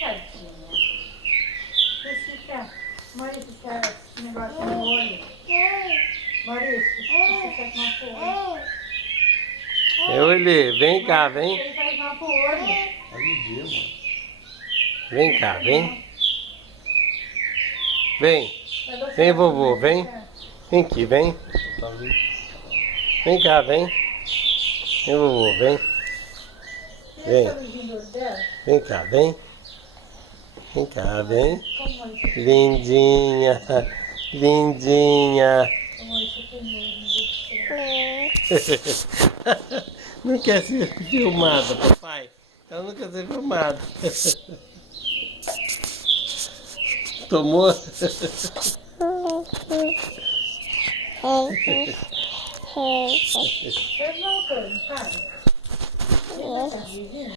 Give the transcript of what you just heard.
tadinha. Você fica... Maurício, fica esse negócio no olho. Maurício, você quer tomar pro olho? Ele, vem cá, vem. Ele vai tomar pro olho. Vem cá, vem. Vem. Vem, vovô, vem. Vem aqui, vem. Vem cá, vem. Vem, vovô, vem. Vem. Vem cá, vem. Vem cá, vem. Lindinha. Lindinha. Não quer ser filmada, papai. Ela não quer ser filmada. Tomou? Vocês não, cara.